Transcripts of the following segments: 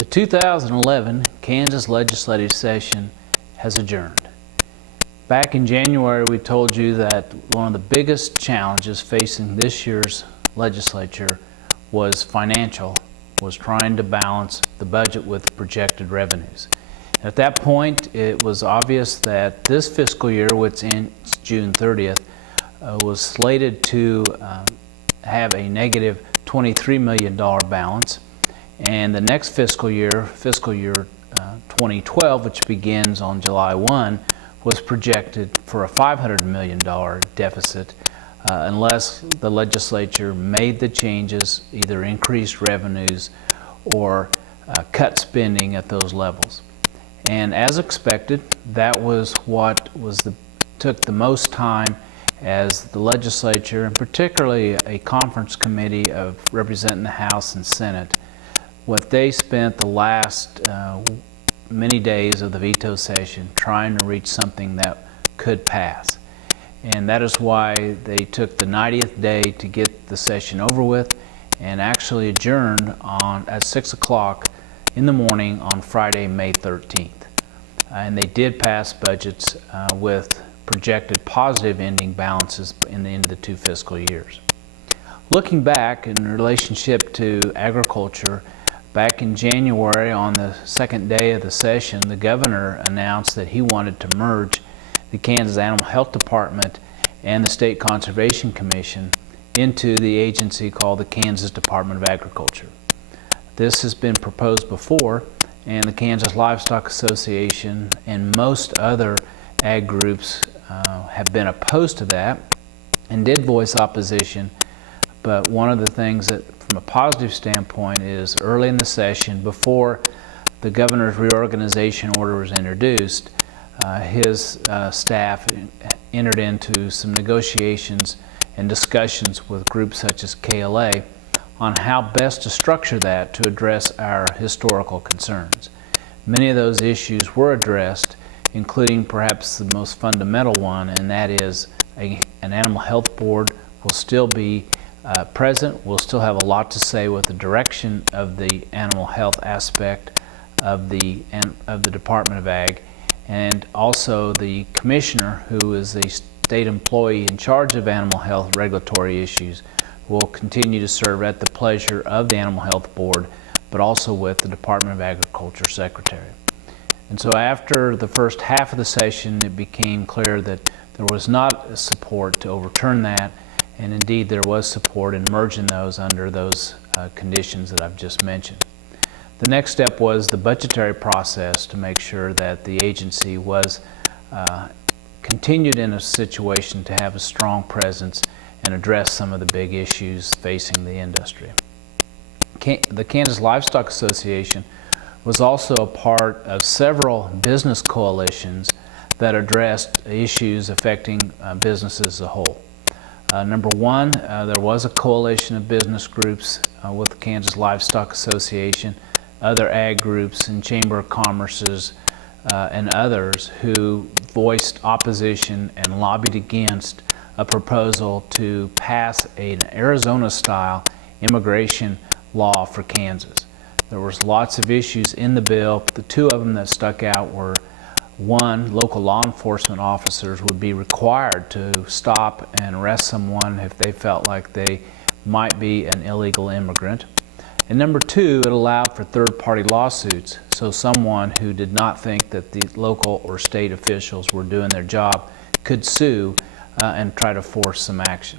The 2011 Kansas legislative session has adjourned. Back in January, we told you that one of the biggest challenges facing this year's legislature was financial, was trying to balance the budget with projected revenues. At that point, it was obvious that this fiscal year, which ends June 30th, was slated to have a negative $23 million balance. And the next fiscal year 2012, which begins on July 1, was projected for a $500 million deficit unless the legislature made the changes, either increased revenues or cut spending at those levels. And as expected, that was what took the most time as the legislature, and particularly a conference committee of representing the House and Senate, what they spent the last many days of the veto session trying to reach something that could pass. And that is why they took the 90th day to get the session over with and actually adjourned at 6 o'clock in the morning on Friday, May 13th. And they did pass budgets with projected positive ending balances in the end of the two fiscal years. Looking back in relationship to agriculture, back in January, on the second day of the session, the governor announced that he wanted to merge the Kansas Animal Health Department and the State Conservation Commission into the agency called the Kansas Department of Agriculture. This has been proposed before, and the Kansas Livestock Association and most other ag groups have been opposed to that and did voice opposition. But one of the things that, from a positive standpoint, is early in the session, before the governor's reorganization order was introduced, his staff entered into some negotiations and discussions with groups such as KLA on how best to structure that to address our historical concerns. Many of those issues were addressed, including perhaps the most fundamental one, and that is an animal health board will still be present, will still have a lot to say with the direction of the animal health aspect of the Department of Ag, and also the commissioner, who is the state employee in charge of animal health regulatory issues, will continue to serve at the pleasure of the Animal Health Board, but also with the Department of Agriculture Secretary. And so after the first half of the session, it became clear that there was not support to overturn that, and indeed there was support in merging those under those conditions that I've just mentioned. The next step was the budgetary process to make sure that the agency was continued in a situation to have a strong presence and address some of the big issues facing the industry. The Kansas Livestock Association was also a part of several business coalitions that addressed issues affecting businesses as a whole. Number one, there was a coalition of business groups with the Kansas Livestock Association, other ag groups and Chamber of Commerce's and others who voiced opposition and lobbied against a proposal to pass an Arizona-style immigration law for Kansas. There was lots of issues in the bill. The two of them that stuck out were, one, local law enforcement officers would be required to stop and arrest someone if they felt like they might be an illegal immigrant. And number two, it allowed for third-party lawsuits, so someone who did not think that the local or state officials were doing their job could sue and try to force some action.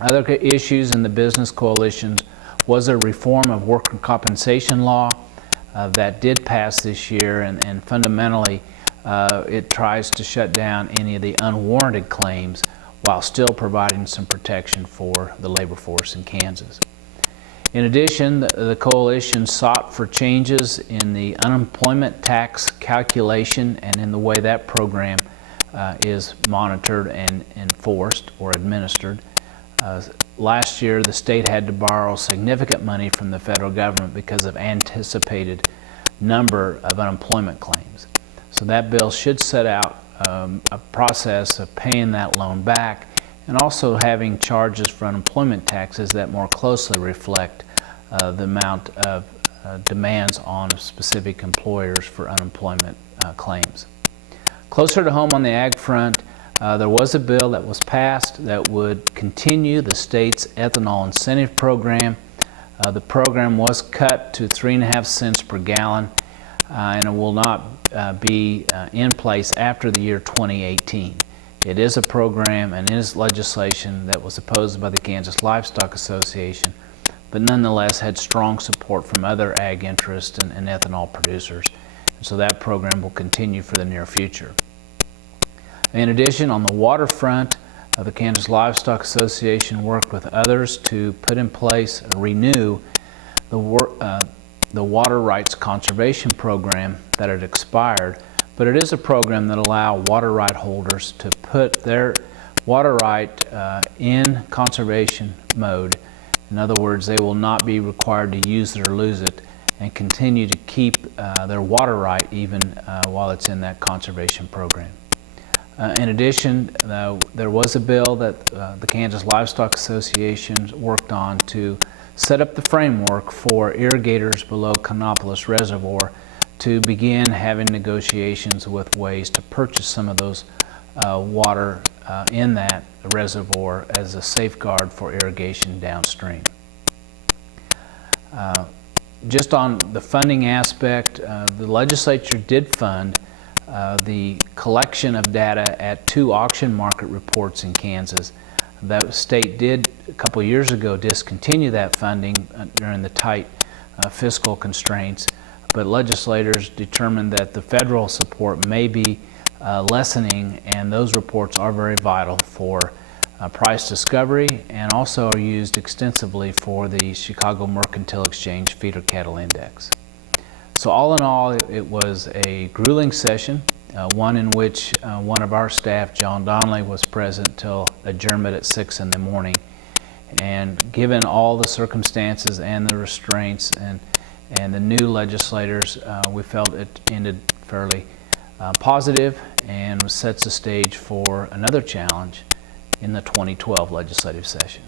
Other issues in the business coalitions was a reform of worker compensation law that did pass this year, and fundamentally it tries to shut down any of the unwarranted claims while still providing some protection for the labor force in Kansas. In addition, the coalition sought for changes in the unemployment tax calculation and in the way that program is monitored and enforced or administered. Last year, the state had to borrow significant money from the federal government because of anticipated number of unemployment claims. So that bill should set out a process of paying that loan back and also having charges for unemployment taxes that more closely reflect the amount of demands on specific employers for unemployment claims. Closer to home on the ag front, there was a bill that was passed that would continue the state's ethanol incentive program. The program was cut to 3.5 cents per gallon, and it will not be in place after the year 2018. It is a program and is legislation that was opposed by the Kansas Livestock Association, but nonetheless had strong support from other ag interests and ethanol producers. And so that program will continue for the near future. In addition, on the waterfront, the Kansas Livestock Association worked with others to put in place, renew the water rights conservation program that had expired, but it is a program that allows water right holders to put their water right in conservation mode. In other words, they will not be required to use it or lose it and continue to keep their water right even while it's in that conservation program. In addition, there was a bill that the Kansas Livestock Association worked on to set up the framework for irrigators below Canopolis Reservoir to begin having negotiations with ways to purchase some of those water in that reservoir as a safeguard for irrigation downstream. Just on the funding aspect, the legislature did fund the collection of data at 2 auction market reports in Kansas. The state did a couple years ago discontinue that funding during the tight fiscal constraints, but legislators determined that the federal support may be lessening, and those reports are very vital for price discovery and also are used extensively for the Chicago Mercantile Exchange Feeder Cattle Index. So all in all, it was a grueling session, one in which one of our staff, John Donnelly, was present till adjournment at 6 in the morning. And given all the circumstances and the restraints and the new legislators, we felt it ended fairly positive and sets the stage for another challenge in the 2012 legislative session.